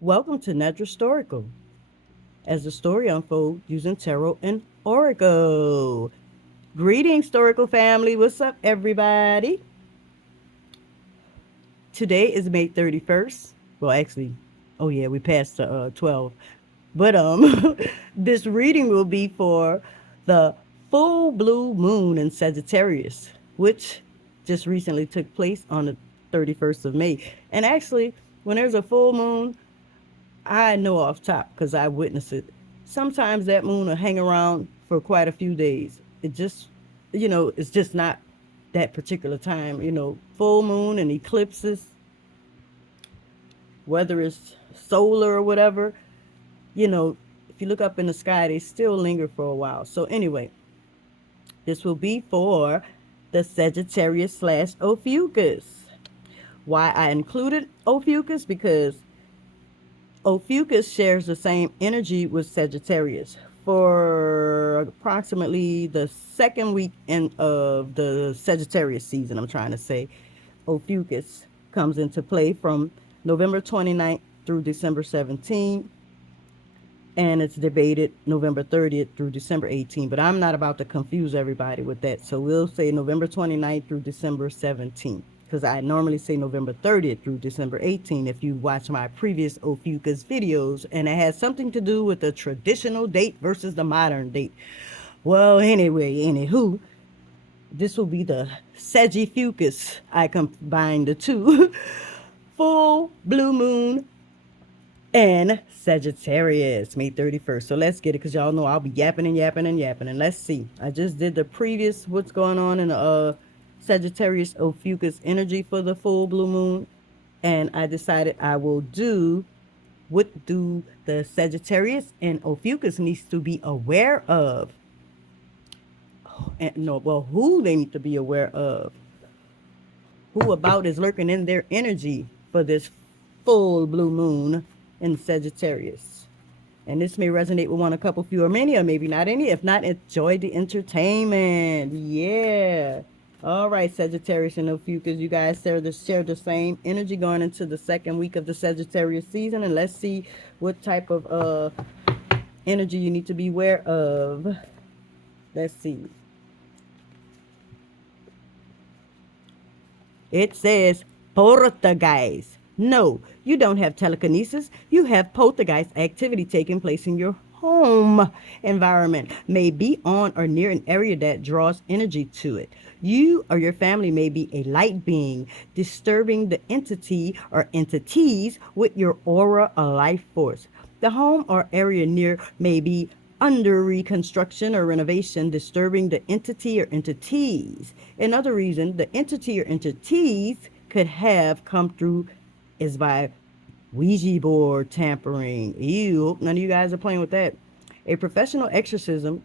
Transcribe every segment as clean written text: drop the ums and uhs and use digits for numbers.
Welcome to Natural Historical, as the story unfolds using tarot and oracle. Greetings, historical family. What's up, everybody? Today is May 31st. Well, actually, oh yeah, we passed the 12. But this reading will be for the full blue moon in Sagittarius, which just recently took place on the 31st of May. And actually, when there's a full moon, I know off top because I witnessed it. Sometimes that moon will hang around for quite a few days. It just, it's just not that particular time. Full moon and eclipses, whether it's solar or whatever, if you look up in the sky, they still linger for a while. So, anyway, this will be for the Sagittarius slash Ophiuchus. Why I included Ophiuchus? Because Ophiuchus shares the same energy with Sagittarius. For approximately the second week of the Sagittarius season, I'm trying to say, Ophiuchus comes into play from November 29th through December 17th, and it's debated November 30th through December 18th. But I'm not about to confuse everybody with that. So we'll say November 29th through December 17th, because I normally say November 30th through December 18th if you watch my previous Ophiuchus videos, and it has something to do with the traditional date versus the modern date. Well, anyway, anywho, this will be the Sagifucus. I combine the two. Full blue moon and Sagittarius, May 31st. So let's get it, because y'all know I'll be yapping and yapping and yapping. And let's see. I just did the previous what's going on in Sagittarius Ophiuchus energy for the full blue moon. And I decided I will do what do the Sagittarius and Ophiuchus needs to be aware of. And no, well, who they need to be aware of. Who about is lurking in their energy for this full blue moon in Sagittarius. And this may resonate with one, a couple, few, or many, or maybe not any. If not, enjoy the entertainment. Yeah. All right, Sagittarius and Ophiuchus, you guys share the same energy going into the second week of the Sagittarius season. And let's see what type of energy you need to be aware of. Let's see. It says poltergeist. No, you don't have telekinesis. You have poltergeist activity taking place in your home environment. May be on or near an area that draws energy to it. You or your family may be a light being disturbing the entity or entities with your aura or life force. The home or area near may be under reconstruction or renovation, disturbing the entity or entities. Another reason the entity or entities could have come through is by Ouija board tampering. Ew, none of you guys are playing with that. A professional exorcism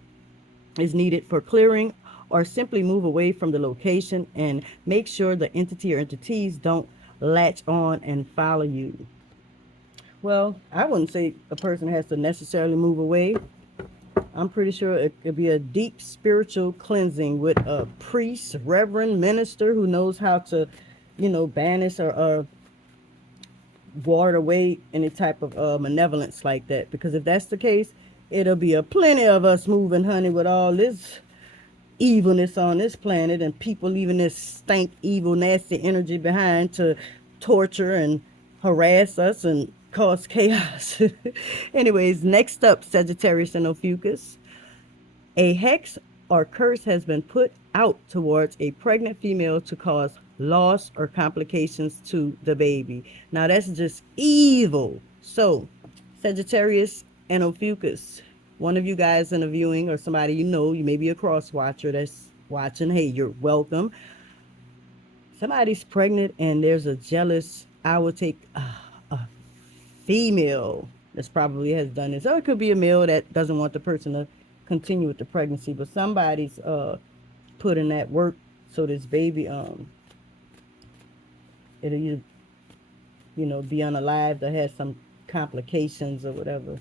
is needed for clearing, or simply move away from the location and make sure the entity or entities don't latch on and follow you. Well, I wouldn't say a person has to necessarily move away. I'm pretty sure it could be a deep spiritual cleansing with a priest, reverend, minister who knows how to, banish or ward away any type of malevolence like that. Because if that's the case, it'll be a plenty of us moving, honey, with all this evilness on this planet and people leaving this stank, evil, nasty energy behind to torture and harass us and cause chaos. Anyways, next up, Sagittarius and Ophiuchus. A hex or curse has been put out towards a pregnant female to cause loss or complications to the baby. Now that's just evil. So, Sagittarius and Ophiuchus, one of you guys in a viewing or somebody you may be a cross watcher that's watching. Hey, you're welcome. Somebody's pregnant and there's a jealous, I would take a female that's probably has done this. Or it could be a male that doesn't want the person to continue with the pregnancy, but somebody's put in that work so this baby it'll either be unalive or has some complications or whatever.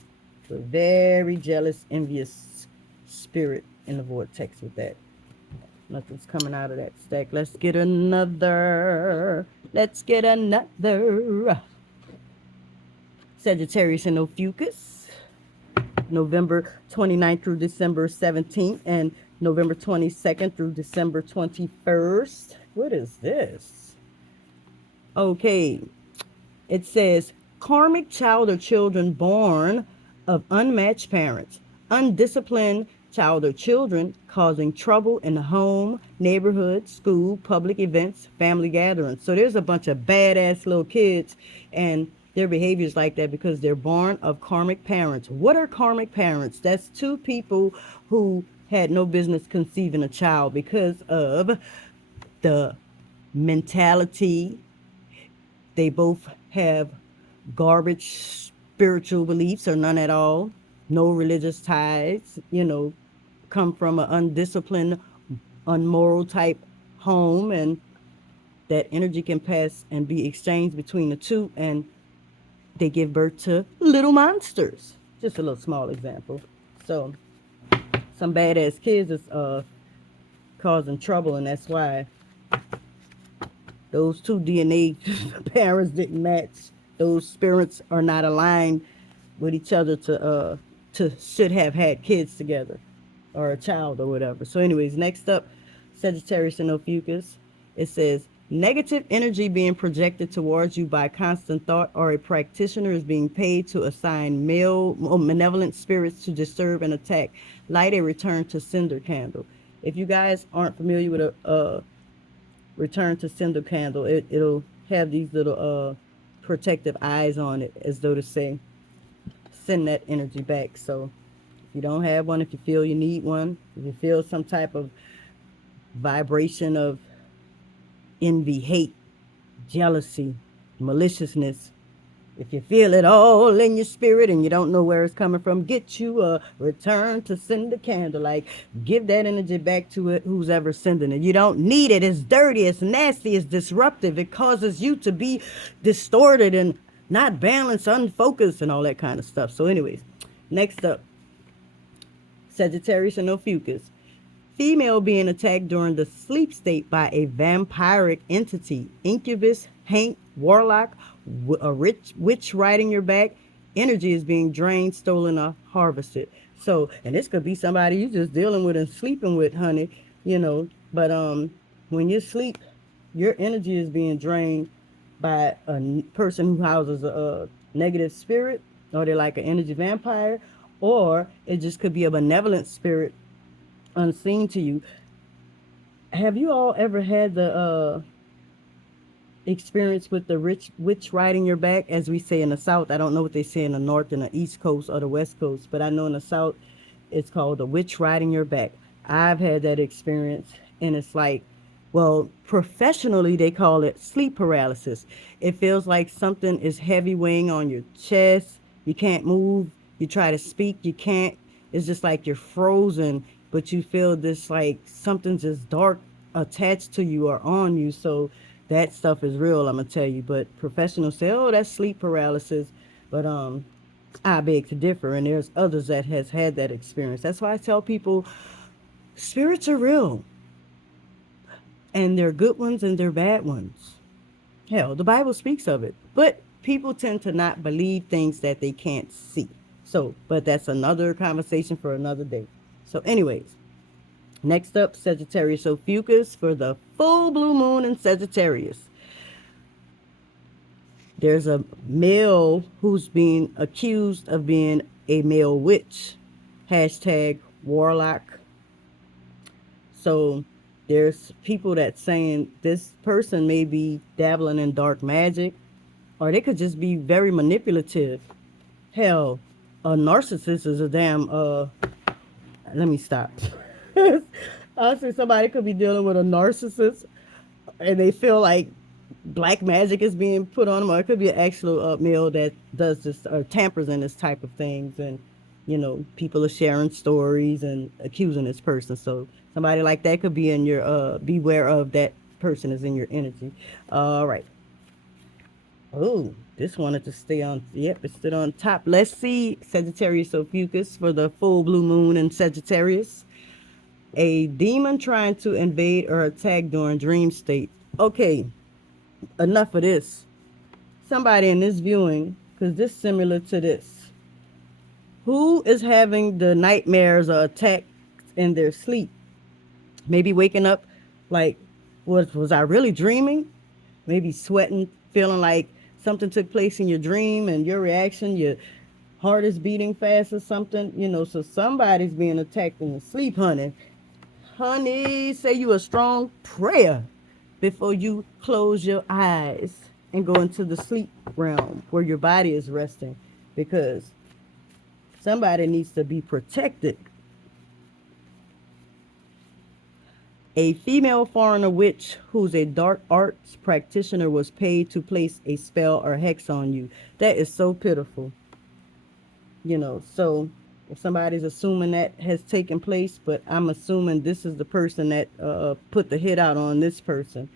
So very jealous, envious spirit in the vortex with that. Nothing's coming out of that stack. Let's get another. Sagittarius and Ophiuchus, November 29th through December 17th, and November 22nd through December 21st. What is this? Okay, it says karmic child or children born of unmatched parents, undisciplined child or children causing trouble in the home, neighborhood, school, public events, family gatherings. So there's a bunch of badass little kids and their behaviors like that because they're born of karmic parents. What are karmic parents? That's two people who had no business conceiving a child because of the mentality. They both have garbage spiritual beliefs or none at all, no religious ties, come from an undisciplined, unmoral type home, and that energy can pass and be exchanged between the two, and they give birth to little monsters. Just a little small example. So, some badass kids is causing trouble, and that's why those two DNA parents didn't match. Those spirits are not aligned with each other to should have had kids together or a child or whatever. So anyways, next up, Sagittarius and Ophiuchus. It says negative energy being projected towards you by constant thought or a practitioner is being paid to assign male malevolent spirits to disturb and attack. Light a return to sender candle. If you guys aren't familiar with a return to sender candle, it'll have these little protective eyes on it as though to say send that energy back. So if you don't have one, if you feel you need one, if you feel some type of vibration of envy, hate, jealousy, maliciousness, if you feel it all in your spirit and you don't know where it's coming from, get you a return to send a candle. Like, give that energy back to it, who's ever sending it. You don't need it. It's dirty. It's nasty. It's disruptive. It causes you to be distorted and not balanced, unfocused, and all that kind of stuff. So anyways, next up, Sagittarius and Ophiuchus. Female being attacked during the sleep state by a vampiric entity, incubus, haint, warlock, a witch riding your back. Energy is being drained, stolen, or harvested. So, and this could be somebody you just dealing with and sleeping with, honey, But when you sleep, your energy is being drained by a person who houses a negative spirit, or they're like an energy vampire, or it just could be a benevolent spirit unseen to you. Have you all ever had the experience with the witch riding your back, as we say in the South? I don't know what they say in the North and the East Coast or the West Coast, but I know in the South it's called the witch riding your back. I've had that experience, and it's like, well, professionally they call it sleep paralysis. It feels like something is heavy weighing on your chest. You can't move. You try to speak, you can't. It's just like you're frozen, but you feel this like something's just dark attached to you or on you. So that stuff is real, I'm gonna tell you. But professionals say, oh, that's sleep paralysis. But I beg to differ, and there's others that has had that experience. That's why I tell people spirits are real, and they're good ones and they're bad ones. Hell, the Bible speaks of it, but people tend to not believe things that they can't see. So, but that's another conversation for another day. So anyways, next up, Sagittarius Ophiuchus for the full blue moon in Sagittarius. There's a male who's being accused of being a male witch. Hashtag warlock. So there's people that saying this person may be dabbling in dark magic, or they could just be very manipulative. Hell, a narcissist is a damn, let me stop. Honestly, somebody could be dealing with a narcissist and they feel like black magic is being put on them, or it could be an actual male that does this or tampers in this type of things, and people are sharing stories and accusing this person. So somebody like that could be in your beware of that person is in your energy. All right. Oh, this wanted to stay on. Yep, it stood on top. Let's see Sagittarius Ophiuchus for the full blue moon in Sagittarius. A demon trying to invade or attack during dream state. Okay, enough of this. Somebody in this viewing because this is similar to this. Who is having the nightmares or attacks in their sleep? Maybe waking up like, was I really dreaming? Maybe sweating, feeling like something took place in your dream and your reaction, your heart is beating fast or something, so somebody's being attacked in the sleep, honey. Honey, say you a strong prayer before you close your eyes and go into the sleep realm where your body is resting, because somebody needs to be protected. A female foreigner witch who's a dark arts practitioner was paid to place a spell or hex on you. That is so pitiful. So if somebody's assuming that has taken place, but I'm assuming this is the person that put the hit out on this person.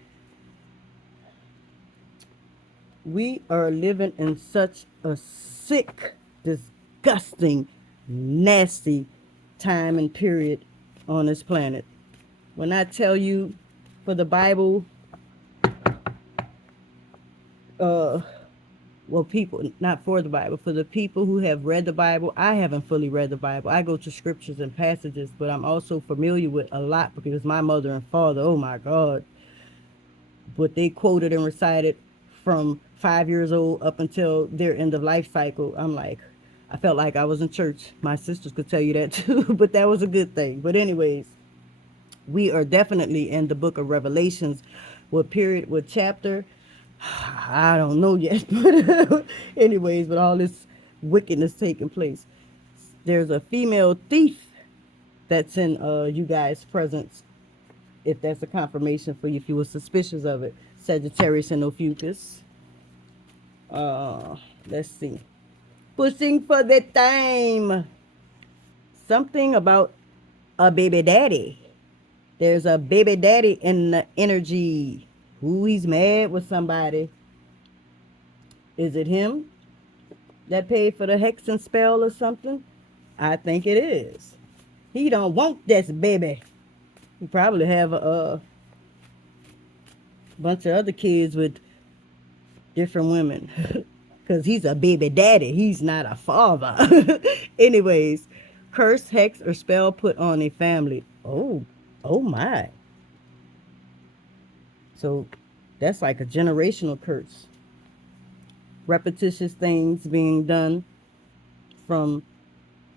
We are living in such a sick, disgusting, nasty time and period on this planet. When I tell you, for the Bible, people, not for the Bible, for the people who have read the Bible. I haven't fully read the Bible. I go to scriptures and passages, but I'm also familiar with a lot because my mother and father, oh my God, what they quoted and recited from 5 years old up until their end of life cycle. I'm like, I felt like I was in church. My sisters could tell you that too, but that was a good thing. But anyways, we are definitely in the book of Revelations. What period, what chapter? I don't know yet. But anyways, with all this wickedness taking place, there's a female thief that's in you guys' presence. If that's a confirmation for you, if you were suspicious of it. Sagittarius and Ophiuchus. Let's see. Pushing for the time. Something about a baby daddy. There's a baby daddy in the energy. Ooh, he's mad with somebody. Is it him that paid for the hex and spell or something? I think it is. He don't want this baby. He probably have a bunch of other kids with different women. Because he's a baby daddy. He's not a father. Anyways, curse, hex, or spell put on a family. Oh my. So that's like a generational curse. Repetitious things being done from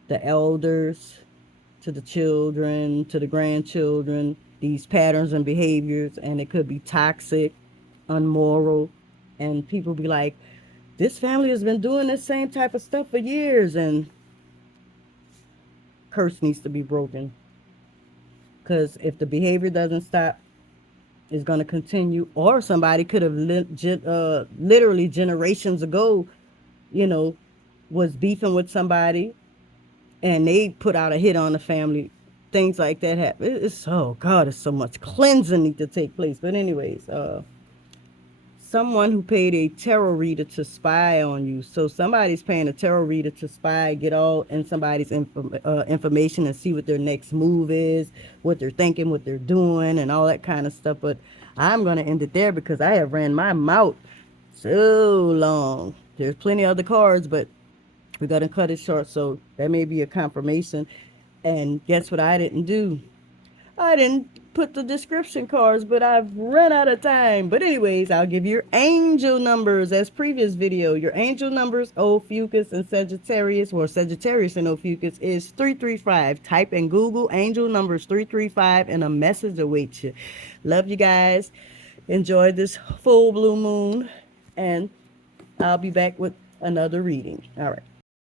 the elders to the children to the grandchildren, these patterns and behaviors, and it could be toxic, unmoral, and people be like, this family has been doing this same type of stuff for years, and curse needs to be broken. Because if the behavior doesn't stop, it's going to continue. Or somebody could have literally generations ago, was beefing with somebody and they put out a hit on the family. Things like that happen. It's, oh God, it's so much cleansing need to take place. But anyways, someone who paid a tarot reader to spy on you. So somebody's paying a tarot reader to spy, get all in somebody's information and see what their next move is, what they're thinking, what they're doing, and all that kind of stuff. But I'm going to end it there because I have ran my mouth so long. There's plenty of other cards, but we got to cut it short. So that may be a confirmation. And guess what I didn't do? I didn't put the description cards, but I've run out of time. But anyways, I'll give you your angel numbers as previous video. Your angel numbers, Ophiuchus and Sagittarius, or Sagittarius and Ophiuchus, is 335. Type in Google angel numbers 335 and a message awaits you. Love you guys. Enjoy this full blue moon. And I'll be back with another reading. All right.